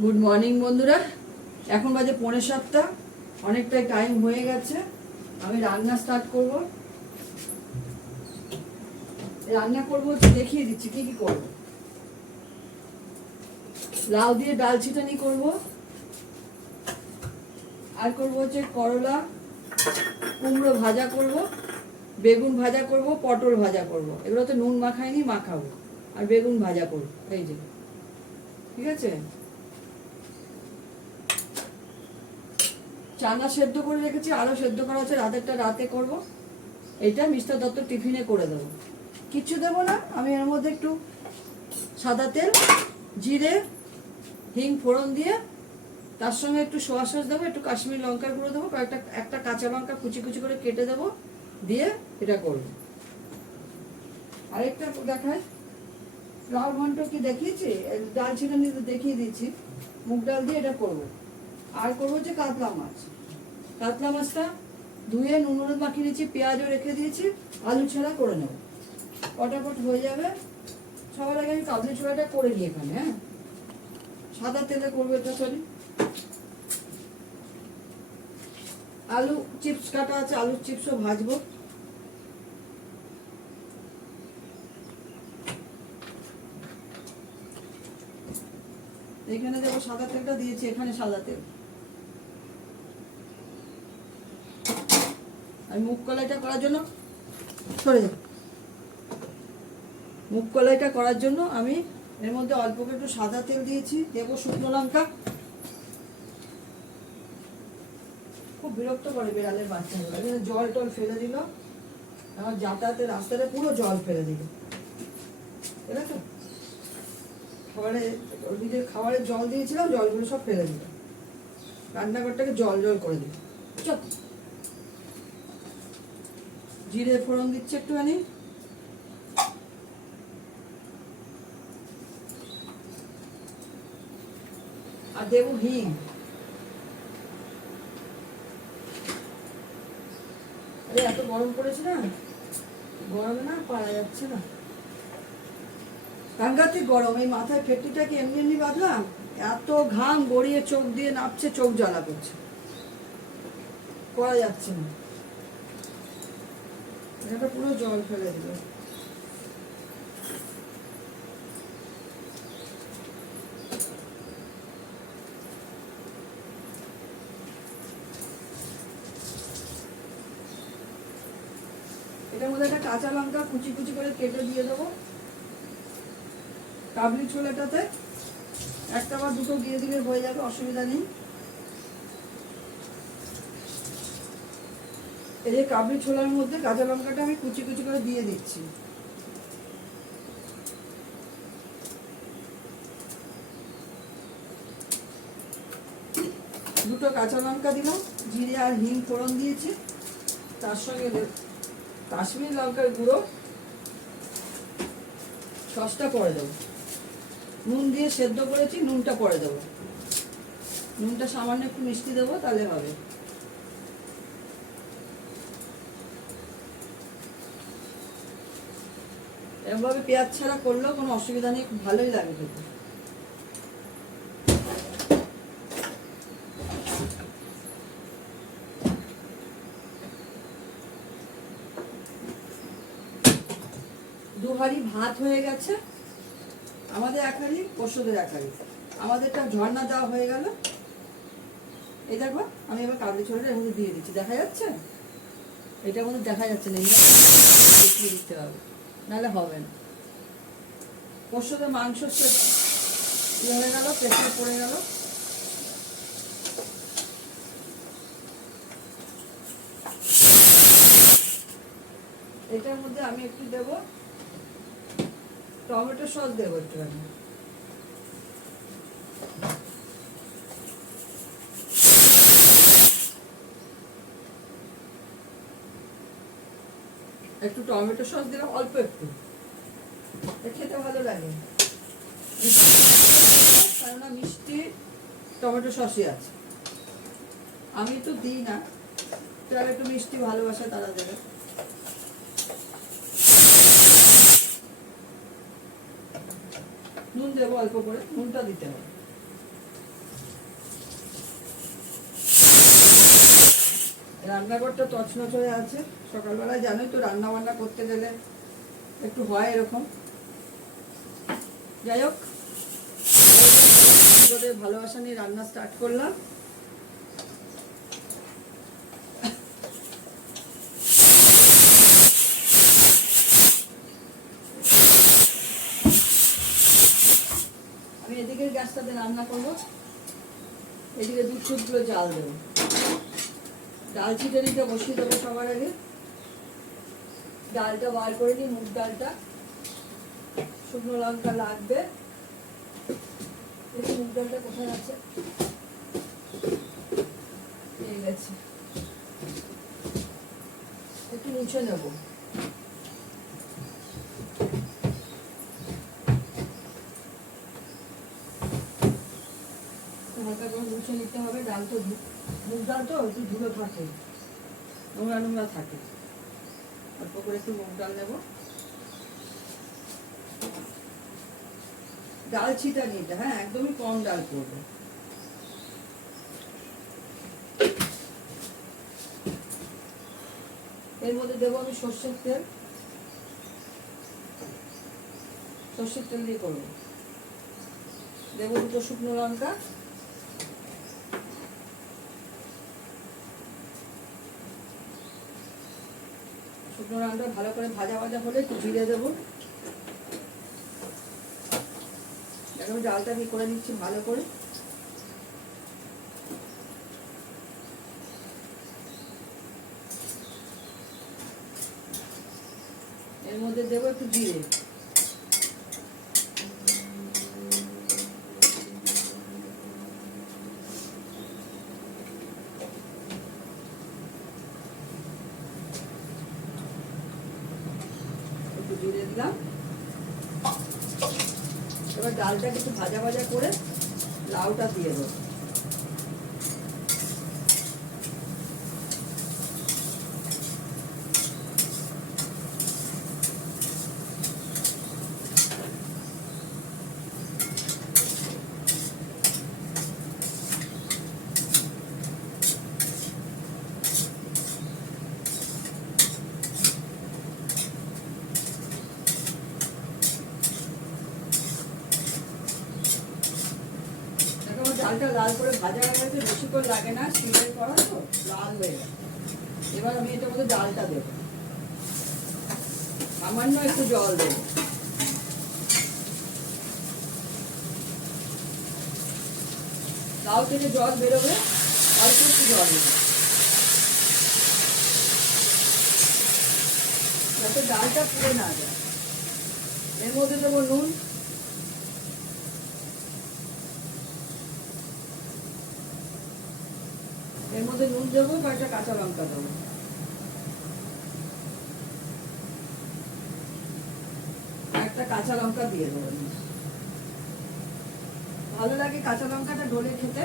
Good morning বন্ধুরা, এখন বাজে 6:45। অনেকটাই টাইম হয়ে গেছে। আমি রান্না স্টার্ট করব। রান্না করব হচ্ছে, দেখিয়ে দিচ্ছি কি কি করব। লাউ দিয়ে ডাল ছিটানি করব, আর করব হচ্ছে করলা কুমড়ো ভাজা করব, বেগুন ভাজা করব, পটল ভাজা করব। এগুলো তো নুন মাখাইনি, মাখাবো। আর বেগুন ভাজা করব, এই যে। ঠিক আছে, চানা সেদ্ধ করে রেখেছি, আরো সেদ্ধ করা আছে, রাতেরটা রাতে করব। এটা মিস্টার দত্ত টিফিনে করে দেবো। কিচ্ছু দেবো না, আমি এর মধ্যে একটু সাদা তেল, জিরে, হিং ফোড়ন দিয়ে তার সঙ্গে একটু সোয়া সস দেবো, একটু কাশ্মীরি লঙ্কার গুঁড়ো দেবো, একটা কাঁচা লঙ্কা কুচি কুচি করে কেটে দেবো, দিয়ে এটা করবো। আরেকটা দেখায়, লাউ ঘন্ট কি দেখিয়েছি, ডাল ছিটানি দেখিয়ে দিয়েছি। মুগ ডাল দিয়ে এটা করবো। আর করবো হচ্ছে কাতলা মাছ। কাতলা মাছটা ধুয়ে নুন হলুদ মাখিয়ে দিয়েছি, পেঁয়াজও রেখে দিয়েছি, আলু ছাড়া করে নেব, ফটাফট হয়ে যাবে। সবার আগে আমি কাবলি ছোলাটা করে নিই এখানে। হ্যাঁ, সাদা তেলে করবো এটা। সরি, আলু চিপস কাটা আছে, আলুর চিপসও ভাজবো। এখানে দেখো সাদা তেলটা দিয়েছি, এখানে সাদা তেল। আমি মুগ কলাইটা করার জন্য সরে যাব। মুগ কলাইটা করার জন্য আমি এর মধ্যে অল্প করে একটু সাদা তেল দিয়েছি, দেবো শুকনো লঙ্কা। খুব বিরক্ত করে বেড়ালের বাচ্চাগুলো, জল টল ফেলে দিল, আমার যাতায়াতের রাস্তাটা পুরো জল ফেলে দিল। ঠিক আছে, খাবারে জল দিয়েছিলাম, জলগুলো সব ফেলে দিল, রান্নাঘরটাকে জল জল করে দিল। চল, জিরে ফোড়ন দিচ্ছে একটুখানি, আর দেবো হিং। আরে এত গরম পড়েছে না, গরমে না পারা যাচ্ছে না, সাংঘাতিক গরম। এই মাথায় ফেটটিটা কি এমনি এমনি বাঁধলাম, এত ঘাম গড়িয়ে চোখ দিয়ে নাপছে, চোখ জ্বালা করছে, করা যাচ্ছে না। এটা পুরো জল ফেলে দিল। এটার মধ্যে একটা কাঁচা লঙ্কা কুচি কুচি করে কেটে দিয়ে দেবো। কাবলি ছোলাটাতে একটা বা দুটো দিয়ে দিলে হয়ে যাবে, অসুবিধা নেই। এই যে কাবলি ছোলার মধ্যে কাঁচা লঙ্কাটা আমি কুচি কুচি করে দিয়ে দিচ্ছি। দুটো কাঁচা লঙ্কা দিলাম, জিরে আর হিং ফোড়ন দিয়েছি, তার সঙ্গে কাশ্মীরি লঙ্কার গুঁড়ো, সসটা পরে দেবো। নুন দিয়ে সেদ্ধ করেছি, নুনটা পরে দেবো। নুনটা সামান্য একটু মিষ্টি দেবো, তাহলে হবে। এরকমভাবে পেঁয়াজ ছাড়া করলেও কোনো অসুবিধা নেই, খুব ভালোই লাগে খেতে। দুহারি ভাত হয়ে গেছে, আমাদের এক হাঁড়ি, পরশুদের এক হাঁড়ি। আমাদেরটা ঝর্ণা দেওয়া হয়ে গেল। এই দেখো, আমি এবার কাবলি ছোলাটা এর মধ্যে দিয়ে দিচ্ছি। দেখা যাচ্ছে? এটার মধ্যে দেখা যাচ্ছে না, দেখিয়ে দিতে হবে, নাহলে হবে না। পরশুদের মাংস ইয়ে হয়ে গেল, প্রেসার পড়ে গেল। এটার মধ্যে আমি একটু দেবো টমেটো সস, দেবো একটুখানি। একটু টমেটো সস দিলাম, অল্প একটু, খেতে ভালো লাগে, কেননা মিষ্টি টমেটো সসই আছে। আমি তো দিই না, যারা একটু মিষ্টি ভালোবাসে তারা দেবে। নুন দেবো অল্প করে, নুনটা দিতে হবে। রান্নাঘরটা তছনছ হয়ে আছে। সকালবেলায় জানোই তো রান্না বান্না করতে গেলে একটু হয় এরকম। যাই হোক, তোদের ভালোবাসা নিয়ে রান্না স্টার্ট করলাম। আমি এদিকের গ্যাসটাতে রান্না করব, এদিকে দুধগুলো জাল দেবো। ডাল চিটারিটা বসিয়ে দেবো সবার আগে। ডালটা বার করে নিই, মুগ ডালটা। শুকনো লঙ্কা লাগবে। দেখি মুগ ডালটা কোথায় আছে, পেয়ে গেছে। একটু মুছে নেবো। হালকা করে মুছে নিতে হবে। ডাল তো মুগ ডাল তো একটু ধুলো থাকে, নোংরা নোংরা থাকে। অল্প করে একটু মুগ ডাল নেবো। ডাল ছিটা নিতে, হ্যাঁ একদমই কম ডাল করবো। এর মধ্যে দেবো আমি সর্ষের তেল। সর্ষের তেল দিয়ে করবো। দেবো দুটো শুকনো লঙ্কা। শুকনো লঙ্কা ভালো করে ভাজা ভাজা হলে একটু জিরে দেবো। এখন ডালটা আমি করে নিচ্ছি ভালো করে। এর মধ্যে দেবো একটু জিরে। একটু জিরে দিলাম। এবার ডালটাকে একটু ভাজা ভাজা করে লাউটা দিয়ে দেবো। ডালটা লাল করে ভাজা হয়ে গেছে, বেশিক্ষণ লাগে না, সিলের করা তো লাল হয়ে গেছে। এবার আমি এটার মধ্যে ডালটা দেবো, সামান্য একটু জল দেবো। লাউ থেকে জল বেরোবে, অল্প একটু জল দেবো যাতে ডালটা পুড়ে না যায়। এর মধ্যে দেবো নুন। এর মধ্যে নুন দেবো, কয়েকটা কাঁচা লঙ্কা দেবো। একটা কাঁচা লঙ্কা দিয়ে দেবো। ভালো লাগে কাঁচা লঙ্কাটা ঢোলে খেতে,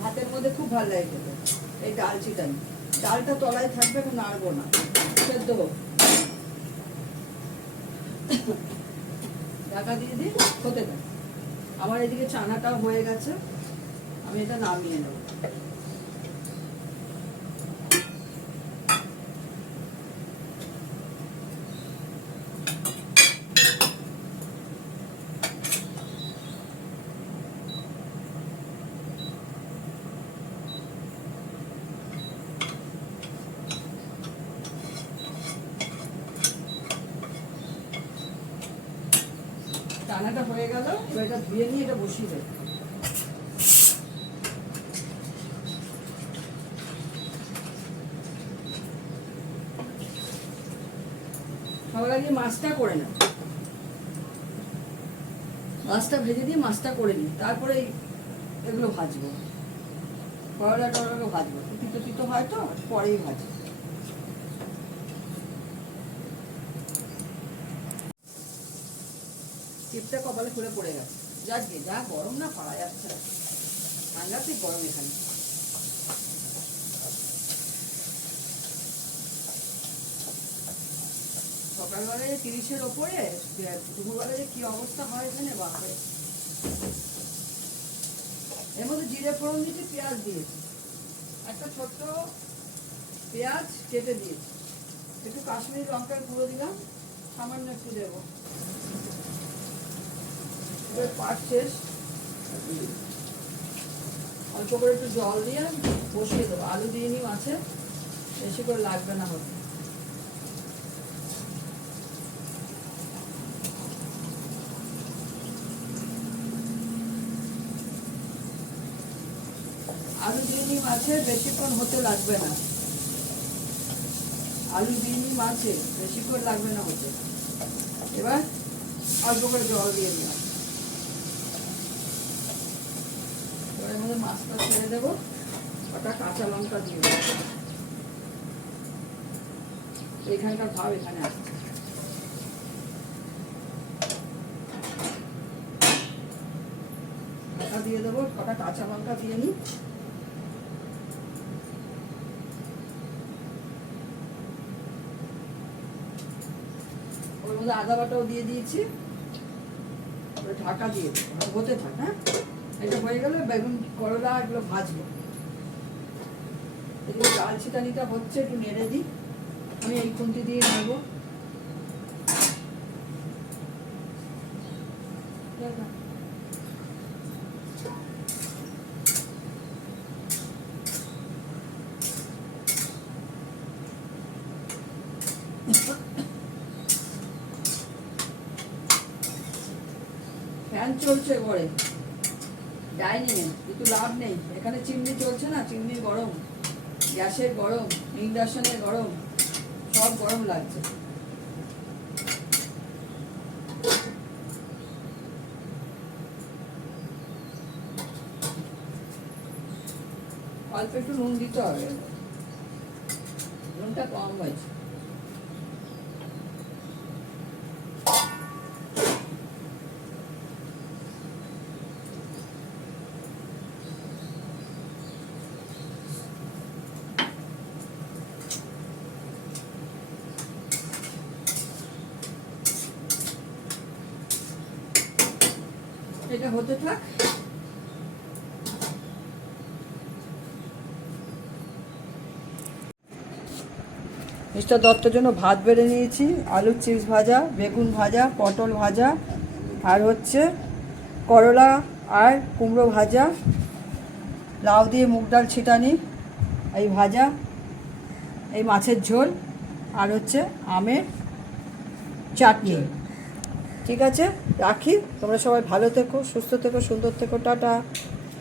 ভাতের মধ্যে খুব ভালো লাগে খেতে। এই ডাল চিটানি, ডালটা তলায় থাকবে, এখন নাড়বো না, সেদ্ধ হোক। ঢাকা দিয়ে দিই, হতে দেয়। আমার এদিকে চানাটাও হয়ে গেছে, আমি এটা নামিয়ে নেব। চানাটা হয়ে গেল, এবার এটা ধুয়ে নিয়ে এটা বসিয়ে দেবো। সবার আগে মাছটা করে নেব, মাছটা ভেজে দিয়ে মাছটা করে নিই, তারপরে এগুলো ভাজবো। করলা টলাগুলো ভাজবো, তিতো তিতো হয় তো, পরেই ভাজবো। টিপটা কপালে খুলে পড়ে গেছে। যাক যা গরম না, পারা যাচ্ছে না, ঠান্ডাতে গরম এখানে। সকালবেলায় 30-এর ওপরে, দুপুরবেলায় কি অবস্থা হয় এখানে, বাপরে। এর মধ্যে জিরে ফোড়ন দিয়েছি, পেঁয়াজ দিয়েছি, একটা ছোট্ট পেঁয়াজ কেটে দিয়েছি, একটু কাশ্মীরি লঙ্কার গুঁড়ো দিলাম, সামান্য একটু দেবো। এবার পাট শেষ, অল্প করে একটু জল দিয়ে বসিয়ে দেবো। আলু দিয়ে নি মাছে, বেশি করে লাগবে না হতে। আলু দিয়ে নি মাছে বেশিক্ষণ হতে লাগবে না, আলু দিয়ে নি মাছে বেশিক্ষণ লাগবে না হতে। এবার অল্প করে জল দিয়ে দিলাম, এবার এর মধ্যে মাছটা ছেড়ে দেবো, ওটা কাঁচা লঙ্কা দিয়ে দেবো। এখানকার ভাব এখানে আসছে। ঢাকা দিয়ে দেবো, কটা কাঁচা লঙ্কা দিয়ে নিই। ওর মধ্যে আদা বাটাও দিয়ে দিয়েছি, ঢাকা দিয়ে দেবো, হতে থাক। হ্যাঁ, এটা হয়ে গেলে বেগুন করলা এগুলো ভাজবো। এদিকে ডাল ছিটানিটা হচ্ছে, একটু নেড়ে দিই। আমি এই খুন্তি দিয়ে নেবো। ফ্যান চলছে ঘরে, ডাইনিংয়ে, কিন্তু লাভ নেই। এখানে চিমনি চলছে না, চিমনির গরম, গ্যাসের গরম, ইন্ডাকশনের গরম, সব গরম লাগছে। অল্প একটু নুন দিতে হবে, নুনটা কম হয়েছে। এটা হতে থাক। মিস্টার দত্তর জন্য ভাত বেড়ে নিয়েছি, আলুর চিপস ভাজা, বেগুন ভাজা, পটল ভাজা, আর হচ্ছে করলা আর কুমড়ো ভাজা, লাউ দিয়ে মুগ ডাল ছিটানি, এই ভাজা, এই মাছের ঝোল, আর হচ্ছে আমের চাটনি। ঠিক আছে, রাখি। তোমরা সবাই ভালো থেকো, সুস্থ থেকো, সুন্দর থেকো, টাটা।